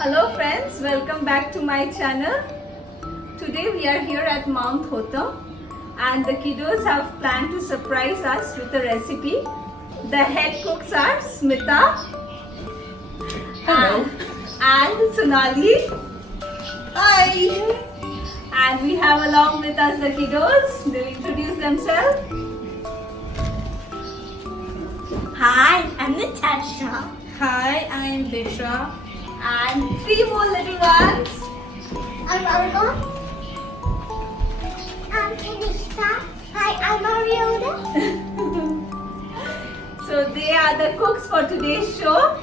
Hello friends, welcome back to my channel. Today we are here at Mount Hotham and the kiddos have planned to surprise us with a recipe. The head cooks are Smita and Sonali. Hi! And we have along with us the kiddos. They'll introduce themselves. Hi, I'm Natasha. Hi, I'm Disha. And three more little ones. I'm Argo. I'm Tanisha. Hi, I'm Ariana. So they are the cooks for today's show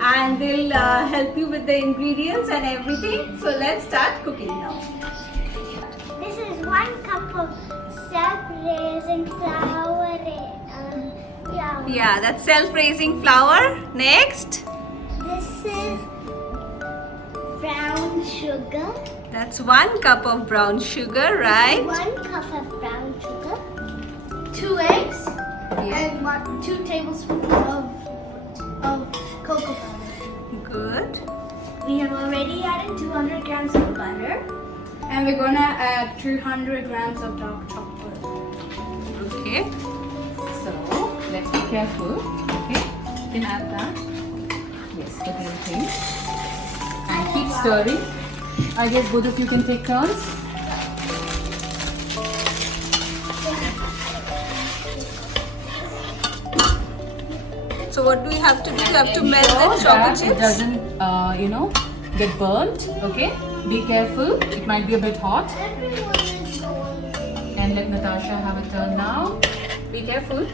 and they'll help you with the ingredients and everything. So let's start cooking now. This is 1 cup of self-raising flour. Yeah, that's self-raising flour. Next. This is brown sugar. That's 1 cup of brown sugar, right? 1 cup of brown sugar. 2 eggs. Yeah. And 2 tablespoons of cocoa powder. Good. We have already added 200 grams of butter. And we're gonna add 200 grams of dark chocolate. Okay. So let's be careful. Okay, you can add that. Yes, look at everything. And keep stirring. I guess both of you can take turns. So what do we have to do? We have to melt Ensure the chocolate that it chips. doesn't, get burnt. Okay, be careful. It might be a bit hot. Everyone is going. And let Natasha have a turn now. Be careful.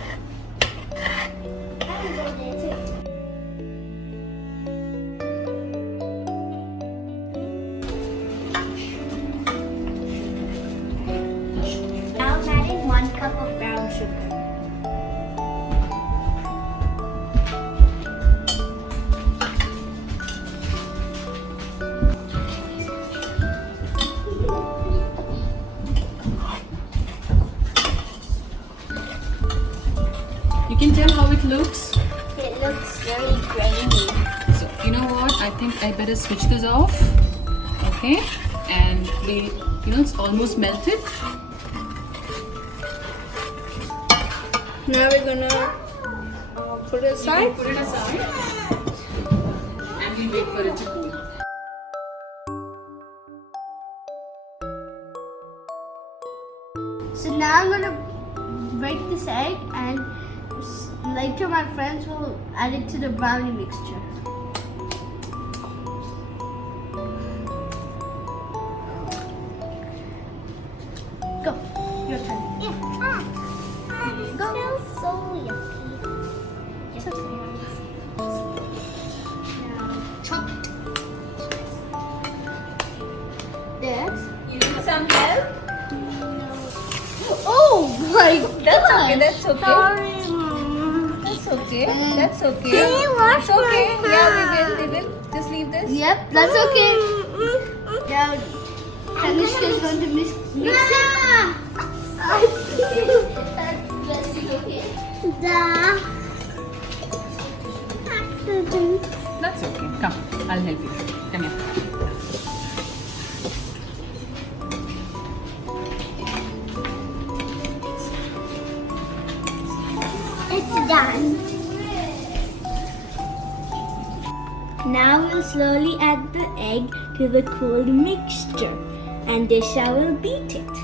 Now I'm adding 1 cup of brown sugar. You can tell how it looks. It looks very grainy. So you know what? I think I better switch this off. Okay, and it's almost melted. Now we're gonna put it aside. Put it aside, and we wait for it to cool. So now I'm gonna break this egg and later my friends will add it to the brownie mixture. Go. Your turn. Yeah. Go. Smells so yucky. It's okay. Now, chopped. This. You need some help? Oh my god. That's okay, that's okay. Sorry. That's okay. That's okay. Can you wash It's okay. my Yeah, we will. Just leave this. Yep, that's okay. Now, Tanishka is going to mix it. The accident. That's okay. Come, I'll help you. Come here. It's done. Now we'll slowly add the egg to the cold mixture and Disha will beat it.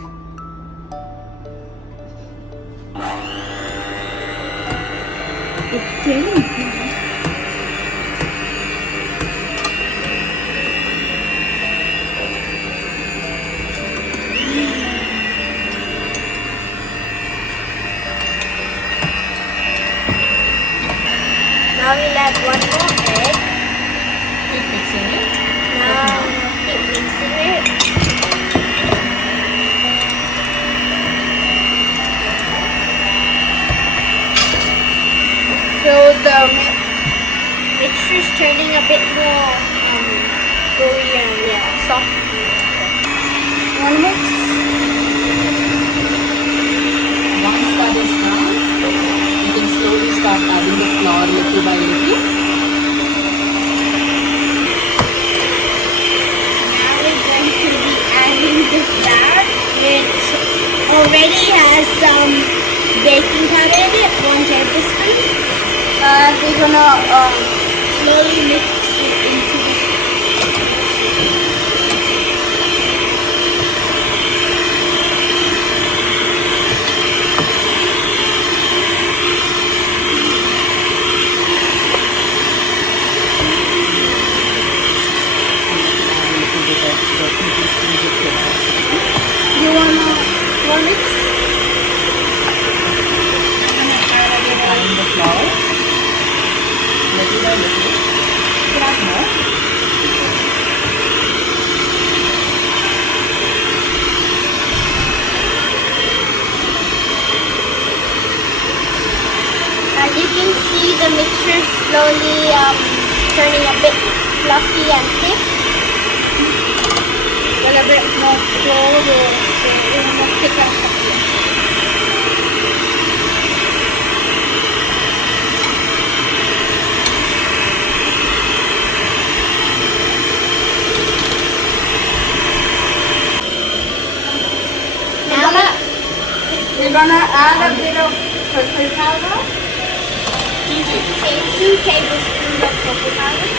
It's turning now. Now we'll add 1 more egg. Keep mixing it. Now keep mixing it. So the mixture is turning a bit more gooey and soft. One mix. Once that is done, you can slowly start adding the flour little by little. gonna slowly mix it into the You wanna mix? Add in the flour. Little by little. You can add more. And you can see the mixture slowly turning a bit fluffy and thick. A bit more flour or more thicker. We're gonna add a bit of purple powder. 2 tablespoons of cocoa powder.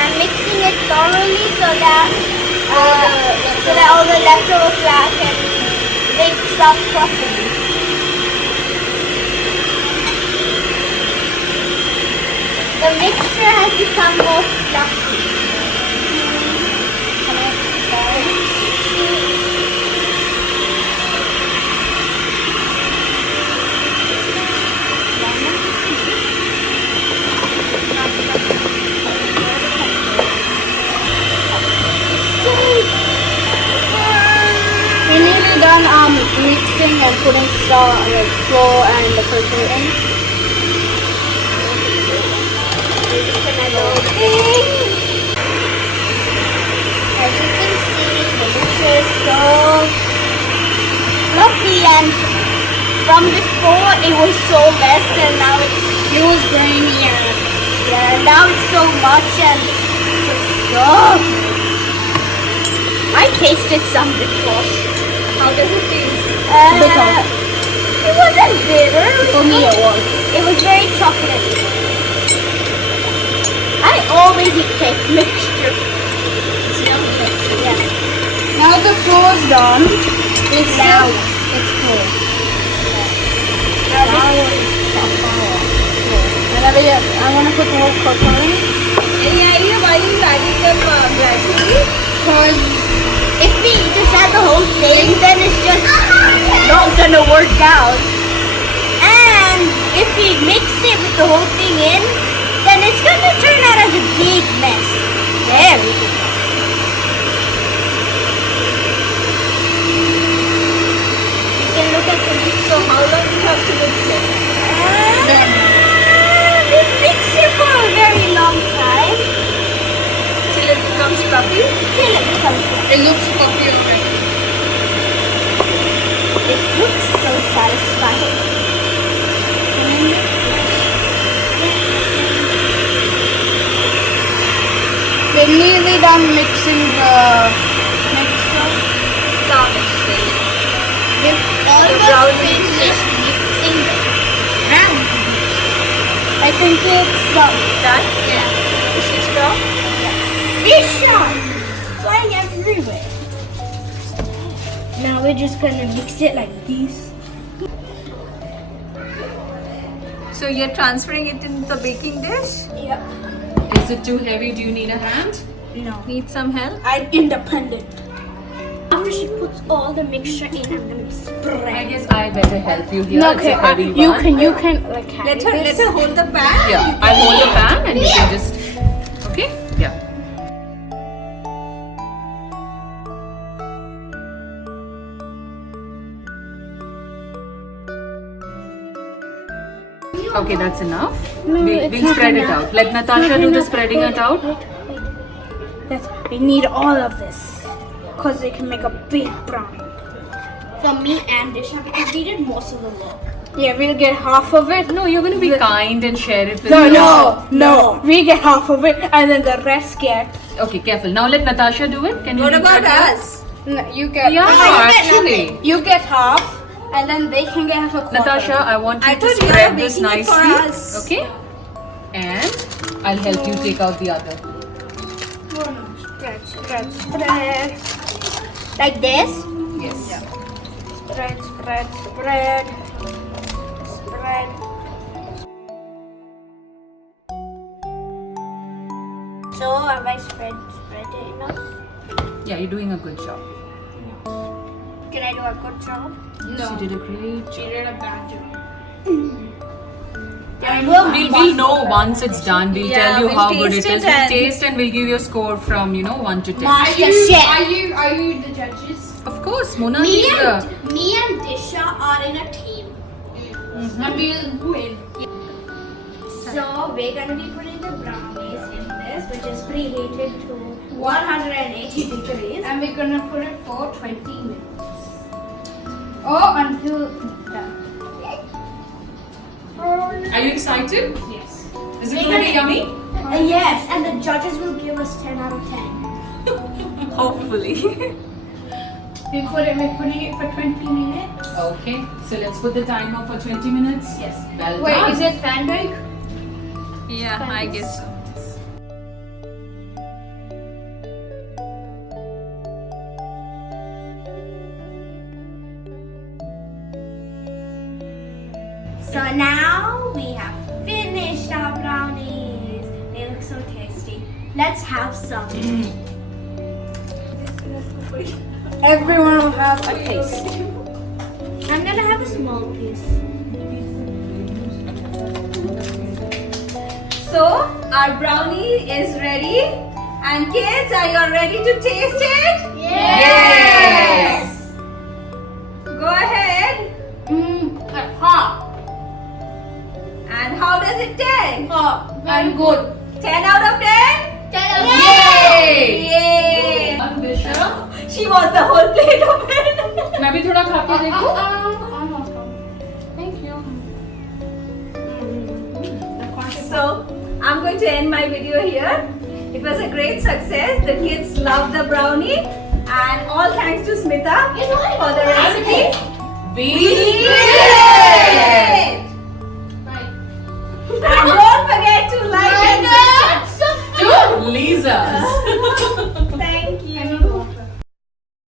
And mixing it thoroughly so that all the leftover flour can mix up properly. The mixture has become more fluffy. We're nearly done mixing and putting flour and the purple in. As you can see, the mixture is so fluffy, and from before it was so less and now It was grainier. now it's so much and it's so I tasted some before. How does it taste? Bitter. It wasn't bitter. For me it was. It was very chocolatey. I always eat cake mixture. Yes. Now the flour's done. It's Now. It's full. I want to put more cocoa in. Any idea why you added them gradually? Because If we just add the whole thing, then it's just not gonna work out. And if we mix it with the whole thing in, then it's gonna turn out as a big mess. Very big mess. You can look at the mix. So how long do you have to mix it? We mix it for a very long time Till it becomes fluffy? till it becomes fluffy. it looks fluffy already. It looks so satisfying. We're nearly done mixing the mixture. Now mixing. We've almost brownies. finished mixing the brownies. I think it's done. Done? Yeah. Is it strong? Fish on flying everywhere. Now we're just gonna mix it like this. So you're transferring it into the baking dish? Yep. Is it too heavy? Do you need a hand? No. Need some help? I'm independent. After she puts all the mixture in, I'm gonna I spread. guess I better help you here. No, It's okay, a heavy you one. can like carry Let her hold the pan. Yeah, I'll hold the pan and you can just. Okay? Yeah. Okay, that's enough. We'll spread it out. Let Natasha do the spreading it out. We need all of this because they can make a big brownie. For me and Disha, because we did most of the work. Yeah, we'll get half of it. No, you're gonna be kind and share it with No. We get half of it, and then the rest get. Okay, careful. Now let Natasha do it. Can you What do about that? us? No, you get. Yeah, actually. You get half, and then they can have a quarter. Natasha, I want you I to thought you spread were this making it for nicely. us. Okay? And I'll help you take out the other. Spread, spread, spread. Like this? Yes. Spread, spread, spread. Spread. So, have I spread it enough? Yeah, you're doing a good job. Can I do a good job? Yes, you did a great job. did a bad job. We'll know once it's done. We'll Yeah, tell you we'll how good it taste is. it We'll and- taste and we'll give you a score from 1 to 10. Master Chef. Are you the judges? Of course, Mona Me is the. and Disha are in a team. And we'll win. So we're gonna be putting the brownies in this, which is preheated to 180 degrees. And we're gonna put it for 20 minutes. Oh, until done. Are you excited? Yes. Is it going to be yummy? Yes, and the judges will give us 10 out of 10. Hopefully. We're putting it for 20 minutes. Okay, so let's put the timer for 20 minutes. Yes. Well Wait, done. is it fan bake? Yeah, I guess so. So now we have finished our brownies. They look so tasty. Let's have some. Everyone will have a taste. I'm gonna have a small piece. So our brownie is ready. And kids, are you all ready to taste it? Yes! Go ahead. Hot. And how does it taste? Hot. Very good. 10 out of 10? Yay! Yay! Disha, She wants the whole plate of it. मैं भी थोड़ा खा के देखूं? Thank you. So I'm going to end my video here. It was a great success. The kids loved the brownie. And all thanks to Smita for the recipe. We did it!